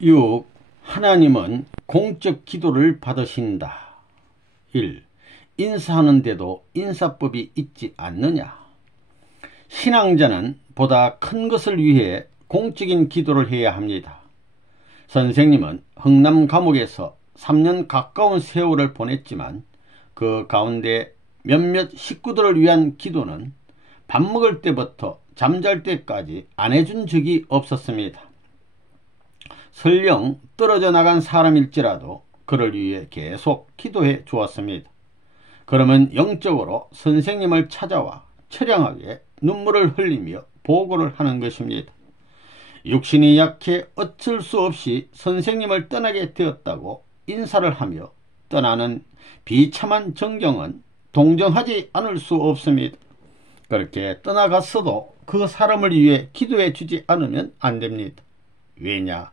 6. 하나님은 공적 기도를 받으신다. 1. 인사하는데도 인사법이 있지 않느냐? 신앙자는 보다 큰 것을 위해 공적인 기도를 해야 합니다. 선생님은 흥남 감옥에서 3년 가까운 세월을 보냈지만 그 가운데 몇몇 식구들을 위한 기도는 밥 먹을 때부터 잠잘 때까지 안 해준 적이 없었습니다. 설령 떨어져 나간 사람일지라도 그를 위해 계속 기도해 주었습니다. 그러면 영적으로 선생님을 찾아와 처량하게 눈물을 흘리며 보고를 하는 것입니다. 육신이 약해 어쩔 수 없이 선생님을 떠나게 되었다고 인사를 하며 떠나는 비참한 정경은 동정하지 않을 수 없습니다. 그렇게 떠나갔어도 그 사람을 위해 기도해 주지 않으면 안 됩니다. 왜냐?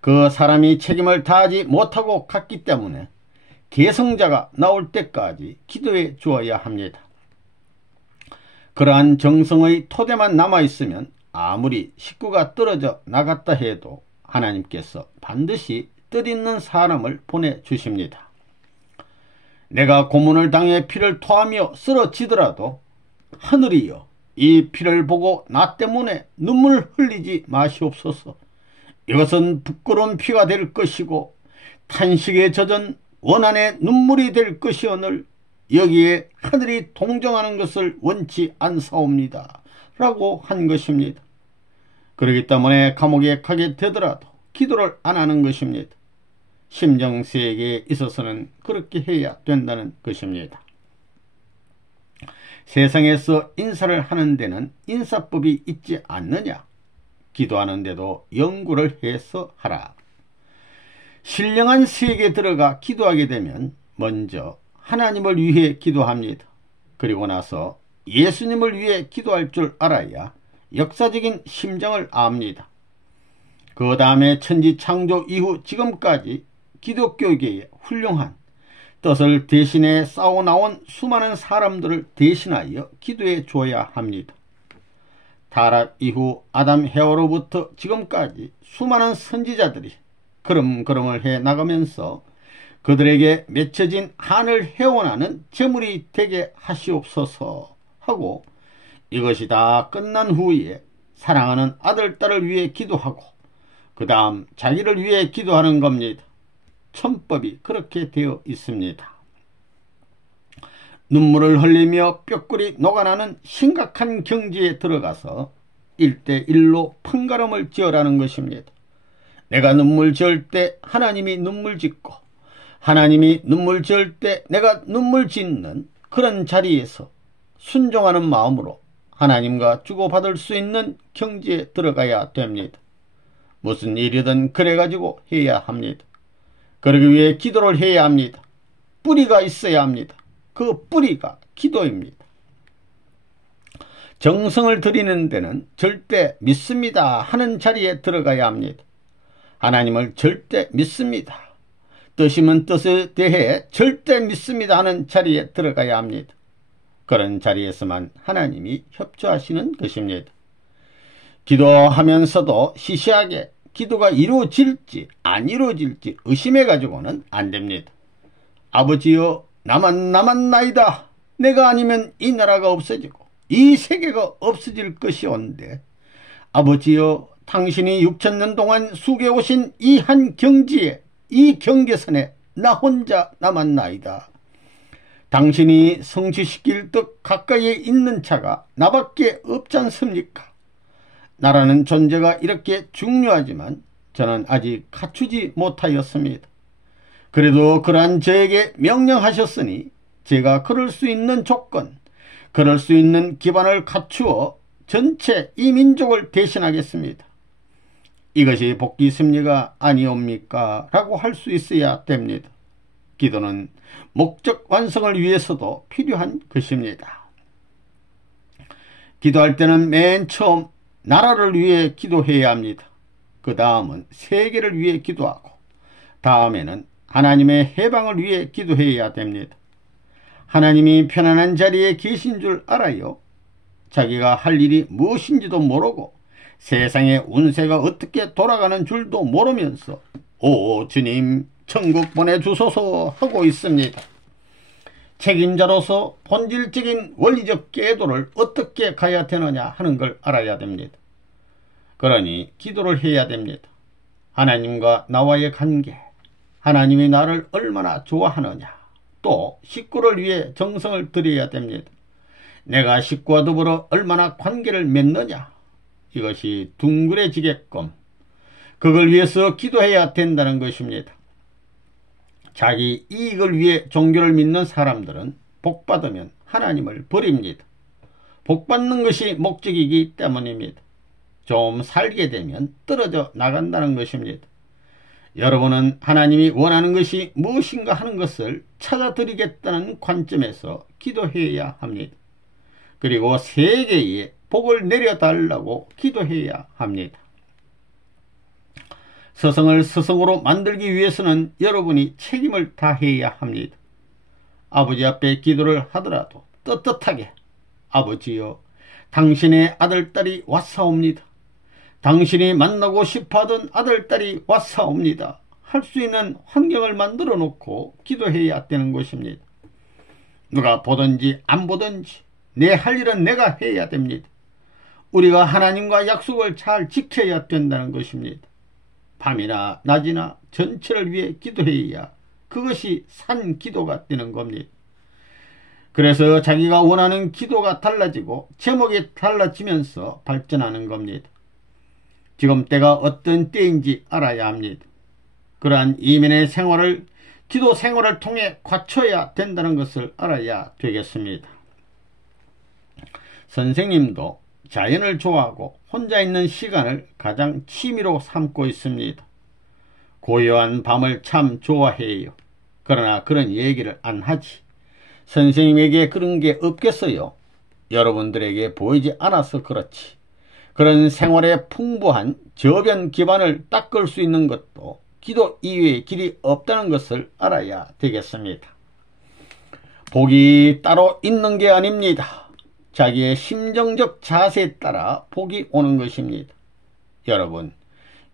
그 사람이 책임을 다하지 못하고 갔기 때문에 계승자가 나올 때까지 기도해 주어야 합니다. 그러한 정성의 토대만 남아있으면 아무리 식구가 떨어져 나갔다 해도 하나님께서 반드시 뜻있는 사람을 보내주십니다. 내가 고문을 당해 피를 토하며 쓰러지더라도 하늘이여 이 피를 보고 나 때문에 눈물을 흘리지 마시옵소서. 이것은 부끄러운 피가 될 것이고 탄식에 젖은 원한의 눈물이 될 것이오늘 여기에 하늘이 동정하는 것을 원치 않사옵니다. 라고 한 것입니다. 그렇기 때문에 감옥에 가게 되더라도 기도를 안 하는 것입니다. 심정세계에 있어서는 그렇게 해야 된다는 것입니다. 세상에서 인사를 하는 데는 인사법이 있지 않느냐? 기도하는데도 연구를 해서 하라. 신령한 세계에 들어가 기도하게 되면 먼저 하나님을 위해 기도합니다. 그리고 나서 예수님을 위해 기도할 줄 알아야 역사적인 심정을 압니다. 그 다음에 천지 창조 이후 지금까지 기독교계의 훌륭한 뜻을 대신해 싸워나온 수많은 사람들을 대신하여 기도해 줘야 합니다. 타락 이후 아담 해와로부터 지금까지 수많은 선지자들이 걸음걸음을 해 나가면서 그들에게 맺혀진 한을 해원하는 제물이 되게 하시옵소서 하고 이것이 다 끝난 후에 사랑하는 아들, 딸을 위해 기도하고 그 다음 자기를 위해 기도하는 겁니다. 천법이 그렇게 되어 있습니다. 눈물을 흘리며 뼈골이 녹아나는 심각한 경지에 들어가서 1:1로 판가름을 지으라는 것입니다. 내가 눈물 지을 때 하나님이 눈물 짓고 하나님이 눈물 지을 때 내가 눈물 짓는 그런 자리에서 순종하는 마음으로 하나님과 주고받을 수 있는 경지에 들어가야 됩니다. 무슨 일이든 그래가지고 해야 합니다. 그러기 위해 기도를 해야 합니다. 뿌리가 있어야 합니다. 그 뿌리가 기도입니다. 정성을 들이는 데는 절대 믿습니다 하는 자리에 들어가야 합니다. 하나님을 절대 믿습니다. 뜻이면 뜻에 대해 절대 믿습니다 하는 자리에 들어가야 합니다. 그런 자리에서만 하나님이 협조하시는 것입니다. 기도하면서도 시시하게 기도가 이루어질지 안 이루어질지 의심해가지고는 안 됩니다. 아버지여 나만 남았나이다. 내가 아니면 이 나라가 없어지고 이 세계가 없어질 것이온데 아버지여 당신이 6,000년 동안 수고해오신 이 한 경지에 이 경계선에 나 혼자 남았나이다. 당신이 성취시킬 듯 가까이에 있는 자가 나밖에 없지 않습니까? 나라는 존재가 이렇게 중요하지만 저는 아직 갖추지 못하였습니다. 그래도 그러한 저에게 명령하셨으니 제가 그럴 수 있는 조건, 그럴 수 있는 기반을 갖추어 전체 이 민족을 대신하겠습니다. 이것이 복귀 승리가 아니옵니까? 라고 할 수 있어야 됩니다. 기도는 목적 완성을 위해서도 필요한 것입니다. 기도할 때는 맨 처음 나라를 위해 기도해야 합니다. 그 다음은 세계를 위해 기도하고 다음에는 하나님의 해방을 위해 기도해야 됩니다. 하나님이 편안한 자리에 계신 줄 알아요. 자기가 할 일이 무엇인지도 모르고 세상의 운세가 어떻게 돌아가는 줄도 모르면서 오 주님 천국 보내주소서 하고 있습니다. 책임자로서 본질적인 원리적 궤도를 어떻게 가야 되느냐 하는 걸 알아야 됩니다. 그러니 기도를 해야 됩니다. 하나님과 나와의 관계, 하나님이 나를 얼마나 좋아하느냐, 또 식구를 위해 정성을 들여야 됩니다. 내가 식구와 더불어 얼마나 관계를 맺느냐, 이것이 둥그레지게끔 그걸 위해서 기도해야 된다는 것입니다. 자기 이익을 위해 종교를 믿는 사람들은 복받으면 하나님을 버립니다. 복받는 것이 목적이기 때문입니다. 좀 살게 되면 떨어져 나간다는 것입니다. 여러분은 하나님이 원하는 것이 무엇인가 하는 것을 찾아드리겠다는 관점에서 기도해야 합니다. 그리고 세계에 복을 내려달라고 기도해야 합니다. 서성을 서성으로 만들기 위해서는 여러분이 책임을 다해야 합니다. 아버지 앞에 기도를 하더라도 떳떳하게 아버지여 당신의 아들딸이 왔사옵니다. 당신이 만나고 싶어하던 아들딸이 왔사옵니다. 할 수 있는 환경을 만들어 놓고 기도해야 되는 것입니다. 누가 보든지 안 보든지 내 할 일은 내가 해야 됩니다. 우리가 하나님과 약속을 잘 지켜야 된다는 것입니다. 밤이나 낮이나 전체를 위해 기도해야 그것이 산 기도가 되는 겁니다. 그래서 자기가 원하는 기도가 달라지고 제목이 달라지면서 발전하는 겁니다. 지금 때가 어떤 때인지 알아야 합니다. 그러한 이민의 생활을 기도 생활을 통해 갖춰야 된다는 것을 알아야 되겠습니다. 선생님도 자연을 좋아하고 혼자 있는 시간을 가장 취미로 삼고 있습니다. 고요한 밤을 참 좋아해요. 그러나 그런 얘기를 안 하지. 선생님에게 그런 게 없겠어요? 여러분들에게 보이지 않아서 그렇지. 그런 생활에 풍부한 저변 기반을 닦을 수 있는 것도 기도 이외의 길이 없다는 것을 알아야 되겠습니다. 복이 따로 있는 게 아닙니다. 자기의 심정적 자세에 따라 복이 오는 것입니다. 여러분,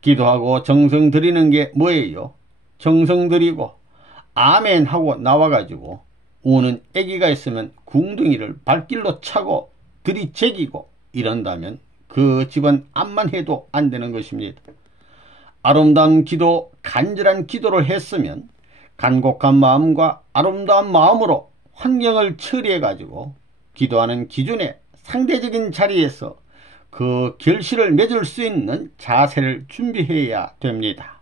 기도하고 정성 드리는 게 뭐예요? 정성 드리고 아멘 하고 나와가지고 우는 애기가 있으면 궁둥이를 발길로 차고 들이제기고 이런다면 그 집은 암만 해도 안 되는 것입니다. 아름다운 기도, 간절한 기도를 했으면 간곡한 마음과 아름다운 마음으로 환경을 처리해가지고 기도하는 기준의 상대적인 자리에서 그 결실을 맺을 수 있는 자세를 준비해야 됩니다.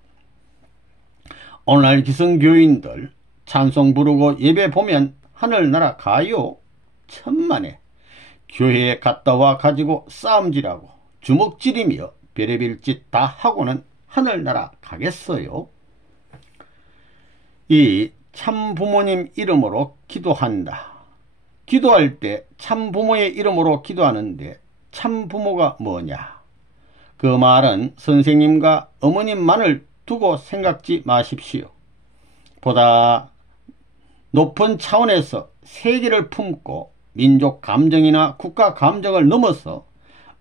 오늘날 기성교인들 찬송 부르고 예배 보면 하늘나라 가요? 천만에 교회에 갔다 와 가지고 싸움질하고 주먹질이며 별의별 짓 다 하고는 하늘나라 가겠어요? 이 참부모님 이름으로 기도한다. 기도할 때 참부모의 이름으로 기도하는데 참부모가 뭐냐? 그 말은 선생님과 어머님만을 두고 생각지 마십시오. 보다 높은 차원에서 세계를 품고 민족 감정이나 국가 감정을 넘어서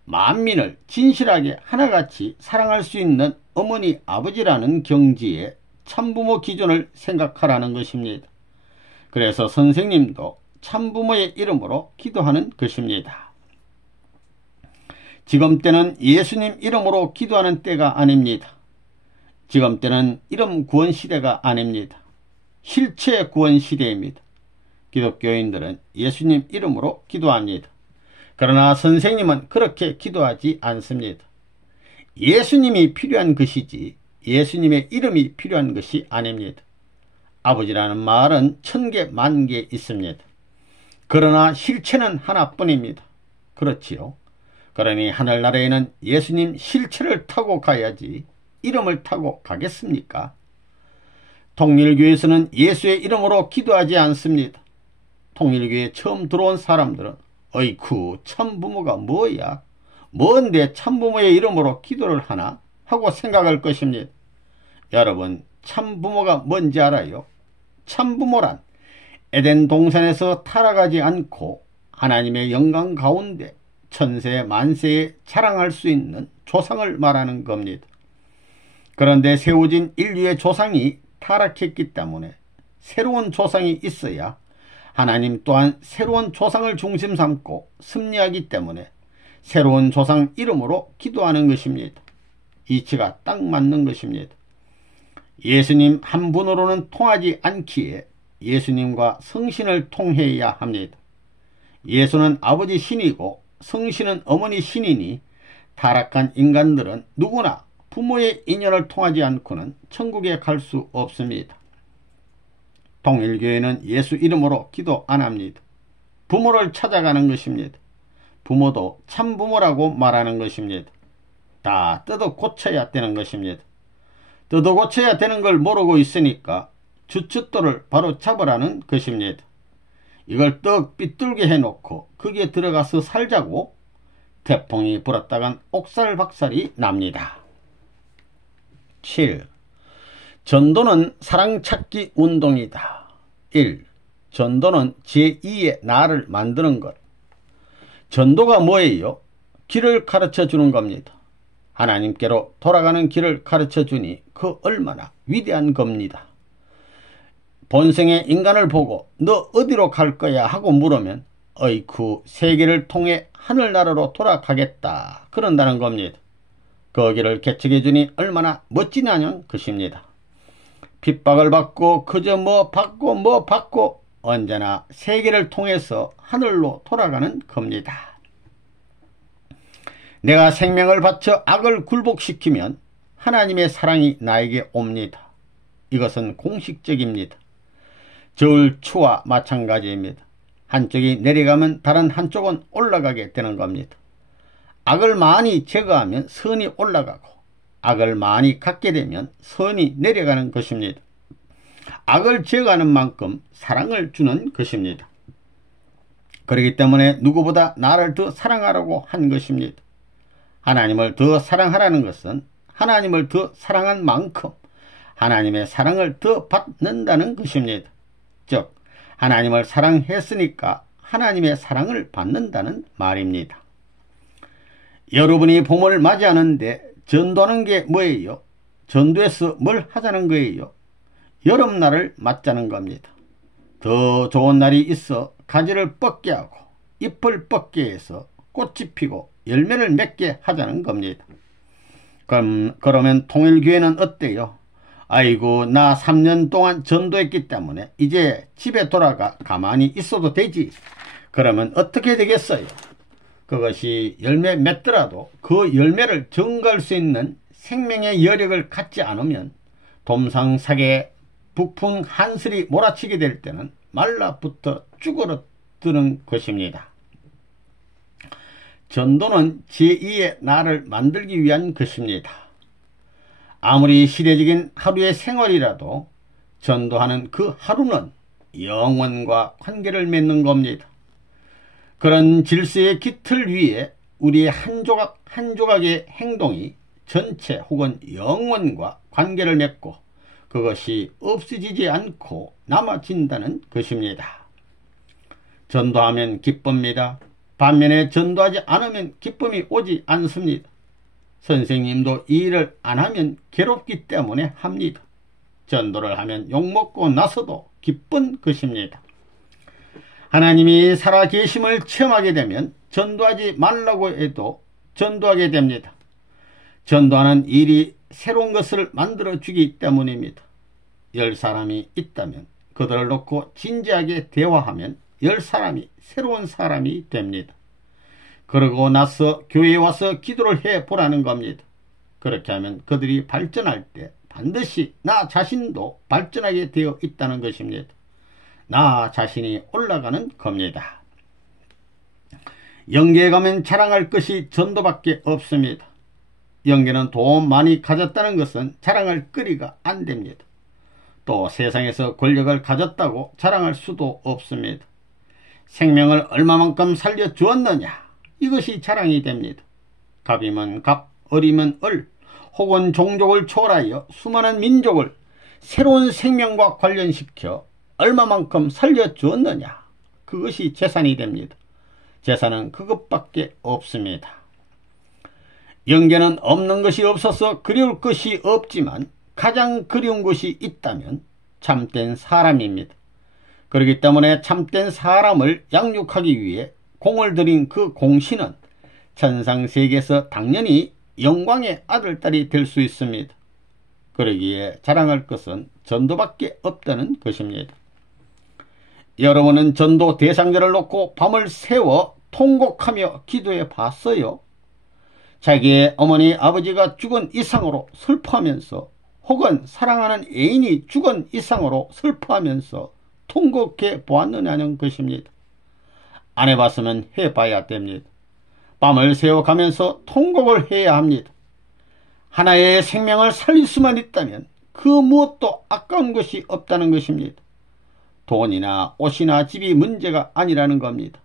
만민을 진실하게 하나같이 사랑할 수 있는 어머니 아버지라는 경지에 참부모 기준을 생각하라는 것입니다. 그래서 선생님도 참부모의 이름으로 기도하는 것입니다. 지금 때는 예수님 이름으로 기도하는 때가 아닙니다. 지금 때는 이름 구원 시대가 아닙니다. 실체 구원 시대입니다. 기독교인들은 예수님 이름으로 기도합니다. 그러나 선생님은 그렇게 기도하지 않습니다. 예수님이 필요한 것이지 예수님의 이름이 필요한 것이 아닙니다. 아버지라는 말은 1000개, 10,000개 있습니다. 그러나 실체는 하나뿐입니다. 그렇지요. 그러니 하늘나라에는 예수님 실체를 타고 가야지 이름을 타고 가겠습니까? 통일교에서는 예수의 이름으로 기도하지 않습니다. 통일교에 처음 들어온 사람들은 어이쿠 참부모가 뭐야? 뭔데 참부모의 이름으로 기도를 하나? 하고 생각할 것입니다. 여러분, 참부모가 뭔지 알아요? 참부모란 에덴 동산에서 타락하지 않고 하나님의 영광 가운데 천세 만세에 자랑할 수 있는 조상을 말하는 겁니다. 그런데 세워진 인류의 조상이 타락했기 때문에 새로운 조상이 있어야 하나님 또한 새로운 조상을 중심 삼고 섭리하기 때문에 새로운 조상 이름으로 기도하는 것입니다. 이치가 딱 맞는 것입니다. 예수님 한 분으로는 통하지 않기에 예수님과 성신을 통해야 합니다. 예수는 아버지 신이고 성신은 어머니 신이니 타락한 인간들은 누구나 부모의 인연을 통하지 않고는 천국에 갈 수 없습니다. 통일교회는 예수 이름으로 기도 안 합니다. 부모를 찾아가는 것입니다. 부모도 참부모라고 말하는 것입니다. 다 뜯어 고쳐야 되는 것입니다. 뜯어 고쳐야 되는 걸 모르고 있으니까 주춧돌을 바로 잡으라는 것입니다. 이걸 떡 삐뚤게 해놓고 거기에 들어가서 살자고 태풍이 불었다간 옥살박살이 납니다. 7. 전도는 사랑찾기 운동이다. 1. 전도는 제2의 나를 만드는 것. 전도가 뭐예요? 길을 가르쳐 주는 겁니다. 하나님께로 돌아가는 길을 가르쳐 주니 그 얼마나 위대한 겁니다. 본생의 인간을 보고 너 어디로 갈 거야 하고 물으면 어이쿠 세계를 통해 하늘나라로 돌아가겠다 그런다는 겁니다. 거기를 개척해 주니 얼마나 멋지냐는 것입니다. 핍박을 받고 그저 뭐 받고 언제나 세계를 통해서 하늘로 돌아가는 겁니다. 내가 생명을 바쳐 악을 굴복시키면 하나님의 사랑이 나에게 옵니다. 이것은 공식적입니다. 저울 추와 마찬가지입니다. 한쪽이 내려가면 다른 한쪽은 올라가게 되는 겁니다. 악을 많이 제거하면 선이 올라가고 악을 많이 갖게 되면 선이 내려가는 것입니다. 악을 제거하는 만큼 사랑을 주는 것입니다. 그렇기 때문에 누구보다 나를 더 사랑하라고 한 것입니다. 하나님을 더 사랑하라는 것은 하나님을 더 사랑한 만큼 하나님의 사랑을 더 받는다는 것입니다. 즉 하나님을 사랑했으니까 하나님의 사랑을 받는다는 말입니다. 여러분이 봄을 맞이하는데 전도하는 게 뭐예요? 전도해서 뭘 하자는 거예요? 여름날을 맞자는 겁니다. 더 좋은 날이 있어 가지를 뻗게 하고 잎을 뻗게 해서 꽃이 피고 열매를 맺게 하자는 겁니다. 그러면 통일교회는 어때요? 아이고 나 3년 동안 전도했기 때문에 이제 집에 돌아가 가만히 있어도 되지. 그러면 어떻게 되겠어요? 그것이 열매 맺더라도 그 열매를 증거할 수 있는 생명의 여력을 갖지 않으면 돔상사계 북풍 한슬이 몰아치게 될 때는 말라붙어 쭈그러드는 것입니다. 전도는 제2의 나를 만들기 위한 것입니다. 아무리 시대적인 하루의 생활이라도 전도하는 그 하루는 영원과 관계를 맺는 겁니다. 그런 질서의 깃틀 위에 우리의 한 조각 한 조각의 행동이 전체 혹은 영원과 관계를 맺고 그것이 없어지지 않고 남아진다는 것입니다. 전도하면 기쁩니다. 반면에 전도하지 않으면 기쁨이 오지 않습니다. 선생님도 이 일을 안 하면 괴롭기 때문에 합니다. 전도를 하면 욕먹고 나서도 기쁜 것입니다. 하나님이 살아계심을 체험하게 되면 전도하지 말라고 해도 전도하게 됩니다. 전도하는 일이 새로운 것을 만들어주기 때문입니다. 10사람이 있다면 그들을 놓고 진지하게 대화하면 10사람이 새로운 사람이 됩니다. 그러고 나서 교회에 와서 기도를 해보라는 겁니다. 그렇게 하면 그들이 발전할 때 반드시 나 자신도 발전하게 되어 있다는 것입니다. 나 자신이 올라가는 겁니다. 영계에 가면 자랑할 것이 전도밖에 없습니다. 영계는 돈 많이 가졌다는 것은 자랑할 거리가 안 됩니다. 또 세상에서 권력을 가졌다고 자랑할 수도 없습니다. 생명을 얼마만큼 살려주었느냐 이것이 자랑이 됩니다. 갑이면 갑, 을이면 을, 혹은 종족을 초월하여 수많은 민족을 새로운 생명과 관련시켜 얼마만큼 살려주었느냐 그것이 재산이 됩니다. 제사는 그것밖에 없습니다. 영계는 없는 것이 없어서 그리울 것이 없지만 가장 그리운 것이 있다면 참된 사람입니다. 그렇기 때문에 참된 사람을 양육하기 위해 공을 들인 그 공신은 천상세계에서 당연히 영광의 아들딸이 될 수 있습니다. 그러기에 자랑할 것은 전도밖에 없다는 것입니다. 여러분은 전도 대상자를 놓고 밤을 새워 통곡하며 기도해 봤어요? 자기의 어머니 아버지가 죽은 이상으로 슬퍼하면서 혹은 사랑하는 애인이 죽은 이상으로 슬퍼하면서 통곡해 보았느냐는 것입니다. 안 해봤으면 해봐야 됩니다. 밤을 새워가면서 통곡을 해야 합니다. 하나의 생명을 살릴 수만 있다면 그 무엇도 아까운 것이 없다는 것입니다. 돈이나 옷이나 집이 문제가 아니라는 겁니다.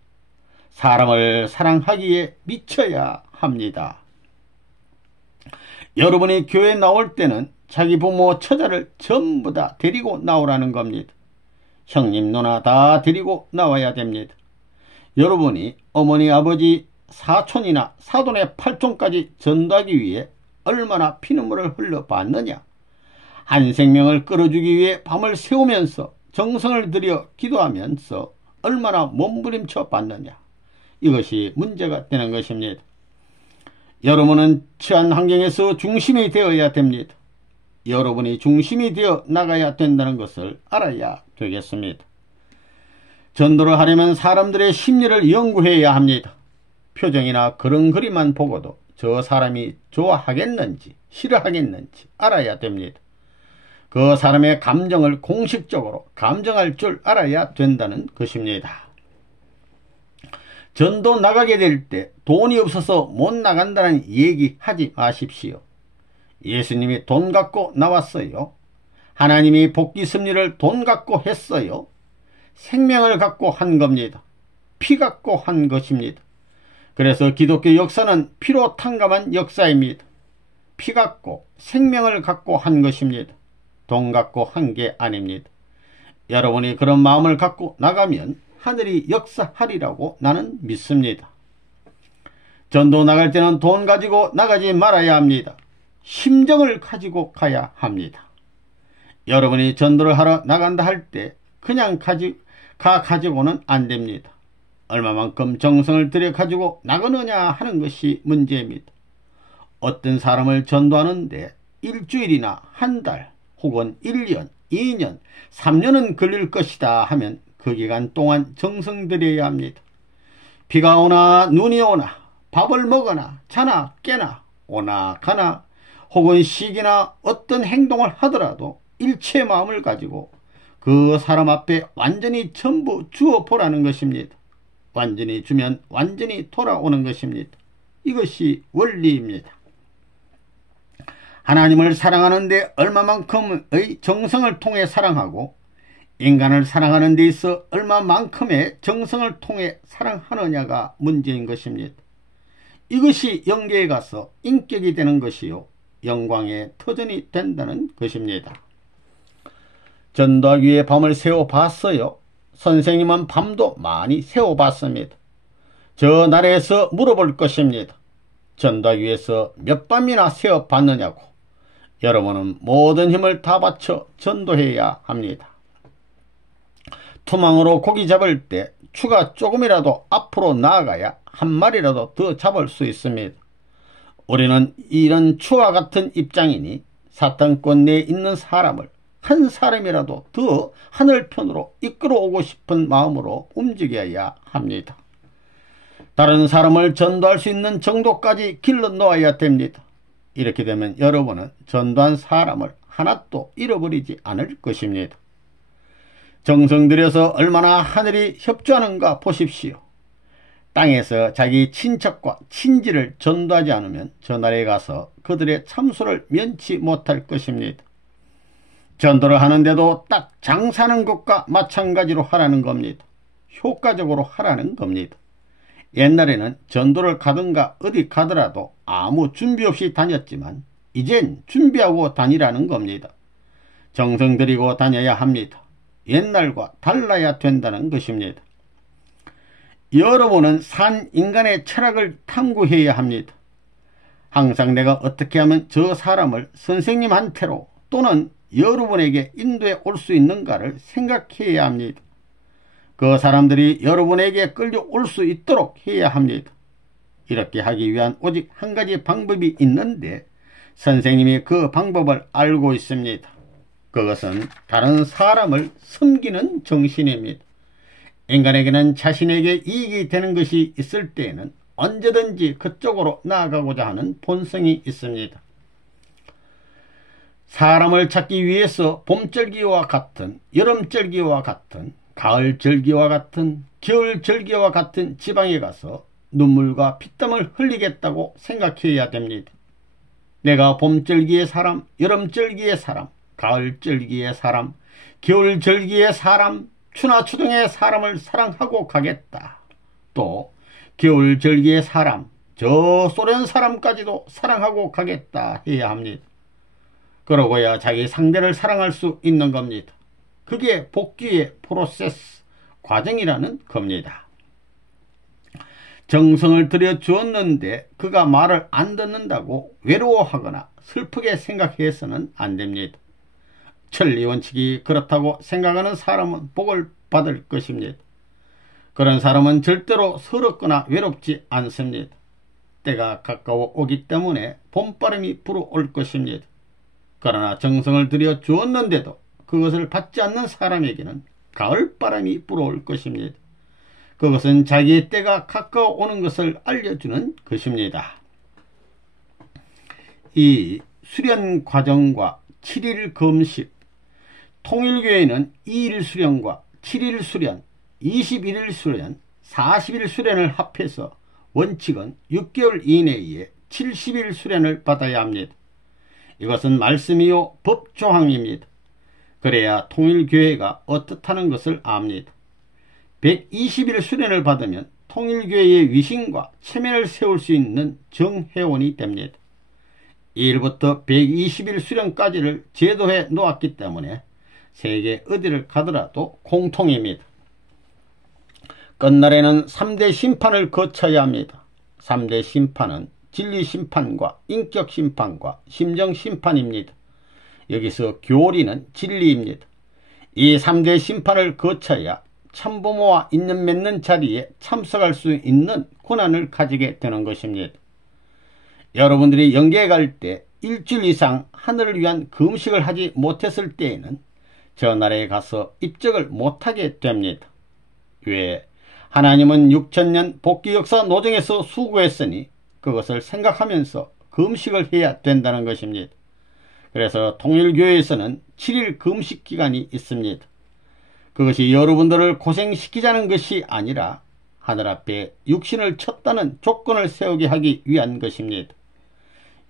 사람을 사랑하기에 미쳐야 합니다. 여러분이 교회에 나올 때는 자기 부모 처자를 전부 다 데리고 나오라는 겁니다. 형님 누나 다 데리고 나와야 됩니다. 여러분이 어머니 아버지 사촌이나 사돈의 팔촌까지 전도하기 위해 얼마나 피눈물을 흘려봤느냐. 한 생명을 끌어주기 위해 밤을 새우면서 정성을 들여 기도하면서 얼마나 몸부림쳐 봤느냐. 이것이 문제가 되는 것입니다. 여러분은 처한 환경에서 중심이 되어야 됩니다. 여러분이 중심이 되어 나가야 된다는 것을 알아야 되겠습니다. 전도를 하려면 사람들의 심리를 연구해야 합니다. 표정이나 그런 그림만 보고도 저 사람이 좋아하겠는지 싫어하겠는지 알아야 됩니다. 그 사람의 감정을 공식적으로 감정할 줄 알아야 된다는 것입니다. 전도 나가게 될 때 돈이 없어서 못 나간다는 얘기 하지 마십시오. 예수님이 돈 갖고 나왔어요. 하나님이 복귀 섭리를 돈 갖고 했어요. 생명을 갖고 한 겁니다. 피 갖고 한 것입니다. 그래서 기독교 역사는 피로 탕감한 역사입니다. 피 갖고 생명을 갖고 한 것입니다. 돈 갖고 한 게 아닙니다. 여러분이 그런 마음을 갖고 나가면 하늘이 역사하리라고 나는 믿습니다. 전도 나갈 때는 돈 가지고 나가지 말아야 합니다. 심정을 가지고 가야 합니다. 여러분이 전도를 하러 나간다 할 때 그냥 가지고는 안 됩니다. 얼마만큼 정성을 들여 가지고 나가느냐 하는 것이 문제입니다. 어떤 사람을 전도하는데 일주일이나 한 달 혹은 1년, 2년, 3년은 걸릴 것이다 하면 그 기간 동안 정성 들여야 합니다. 비가 오나 눈이 오나 밥을 먹거나 자나 깨나 오나 가나 혹은 쉬기나 어떤 행동을 하더라도 일체의 마음을 가지고 그 사람 앞에 완전히 전부 주어보라는 것입니다. 완전히 주면 완전히 돌아오는 것입니다. 이것이 원리입니다. 하나님을 사랑하는 데 얼마만큼의 정성을 통해 사랑하고 인간을 사랑하는 데 있어 얼마만큼의 정성을 통해 사랑하느냐가 문제인 것입니다. 이것이 영계에 가서 인격이 되는 것이요 영광의 터전이 된다는 것입니다. 전도하기 위해 밤을 새워봤어요. 선생님은 밤도 많이 새워봤습니다. 저 나라에서 물어볼 것입니다. 전도하기 위해서 몇 밤이나 새워봤느냐고. 여러분은 모든 힘을 다 바쳐 전도해야 합니다. 투망으로 고기 잡을 때 추가 조금이라도 앞으로 나아가야 한 마리라도 더 잡을 수 있습니다. 우리는 이런 추와 같은 입장이니 사탄권 내에 있는 사람을 한 사람이라도 더 하늘편으로 이끌어오고 싶은 마음으로 움직여야 합니다. 다른 사람을 전도할 수 있는 정도까지 길러 놓아야 됩니다. 이렇게 되면 여러분은 전도한 사람을 하나도 잃어버리지 않을 것입니다. 정성 들여서 얼마나 하늘이 협조하는가 보십시오. 땅에서 자기 친척과 친지를 전도하지 않으면 저 나라에 가서 그들의 참소를 면치 못할 것입니다. 전도를 하는데도 딱 장사하는 것과 마찬가지로 하라는 겁니다. 효과적으로 하라는 겁니다. 옛날에는 전도를 가든가 어디 가더라도 아무 준비 없이 다녔지만 이젠 준비하고 다니라는 겁니다. 정성 들이고 다녀야 합니다. 옛날과 달라야 된다는 것입니다. 여러분은 산 인간의 철학을 탐구해야 합니다. 항상 내가 어떻게 하면 저 사람을 선생님한테로 또는 여러분에게 인도해 올 수 있는가를 생각해야 합니다. 그 사람들이 여러분에게 끌려올 수 있도록 해야 합니다. 이렇게 하기 위한 오직 한 가지 방법이 있는데 선생님이 그 방법을 알고 있습니다. 그것은 다른 사람을 섬기는 정신입니다. 인간에게는 자신에게 이익이 되는 것이 있을 때에는 언제든지 그쪽으로 나아가고자 하는 본성이 있습니다. 사람을 찾기 위해서 봄절기와 같은, 여름절기와 같은, 가을절기와 같은, 겨울절기와 같은 지방에 가서 눈물과 피땀을 흘리겠다고 생각해야 됩니다. 내가 봄절기의 사람, 여름절기의 사람, 가을절기의 사람, 겨울절기의 사람, 추나추동의 사람을 사랑하고 가겠다. 또 겨울절기의 사람, 저 소련 사람까지도 사랑하고 가겠다 해야 합니다. 그러고야 자기 상대를 사랑할 수 있는 겁니다. 그게 복귀의 프로세스, 과정이라는 겁니다. 정성을 들여 주었는데 그가 말을 안 듣는다고 외로워하거나 슬프게 생각해서는 안 됩니다. 천리원칙이 그렇다고 생각하는 사람은 복을 받을 것입니다. 그런 사람은 절대로 서럽거나 외롭지 않습니다. 때가 가까워 오기 때문에 봄바람이 불어올 것입니다. 그러나 정성을 들여 주었는데도 그것을 받지 않는 사람에게는 가을바람이 불어올 것입니다. 그것은 자기의 때가 가까워 오는 것을 알려주는 것입니다. 이 수련 과정과 7일 금식, 통일교회는 2일 수련과 7일 수련, 21일 수련, 40일 수련을 합해서 원칙은 6개월 이내에 70일 수련을 받아야 합니다. 이것은 말씀이요 법조항입니다. 그래야 통일교회가 어떻다는 것을 압니다. 120일 수련을 받으면 통일교회의 위신과 체면을 세울 수 있는 정회원이 됩니다. 1일부터 120일 수련까지를 제도해 놓았기 때문에 세계 어디를 가더라도 공통입니다. 끝날에는 3대 심판을 거쳐야 합니다. 3대 심판은 진리심판과 인격심판과 심정심판입니다. 여기서 교리는 진리입니다. 이 3대 심판을 거쳐야 참부모와 인연 맺는 자리에 참석할 수 있는 권한을 가지게 되는 것입니다. 여러분들이 영계에 갈 때 일주일 이상 하늘을 위한 금식을 하지 못했을 때에는 저 나라에 가서 입적을 못하게 됩니다. 왜? 하나님은 6000년 복귀역사 노정에서 수고했으니 그것을 생각하면서 금식을 해야 된다는 것입니다. 그래서 통일교회에서는 7일 금식 기간이 있습니다. 그것이 여러분들을 고생시키자는 것이 아니라 하늘 앞에 육신을 쳤다는 조건을 세우게 하기 위한 것입니다.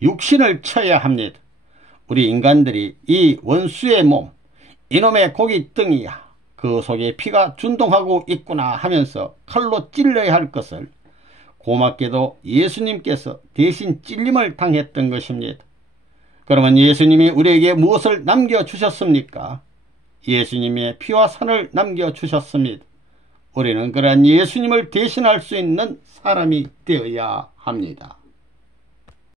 육신을 쳐야 합니다. 우리 인간들이 이 원수의 몸, 이놈의 고깃덩이야, 그 속에 피가 준동하고 있구나 하면서 칼로 찔러야 할 것을 고맙게도 예수님께서 대신 찔림을 당했던 것입니다. 그러면 예수님이 우리에게 무엇을 남겨주셨습니까? 예수님의 피와 산을 남겨주셨습니다. 우리는 그러한 예수님을 대신할 수 있는 사람이 되어야 합니다.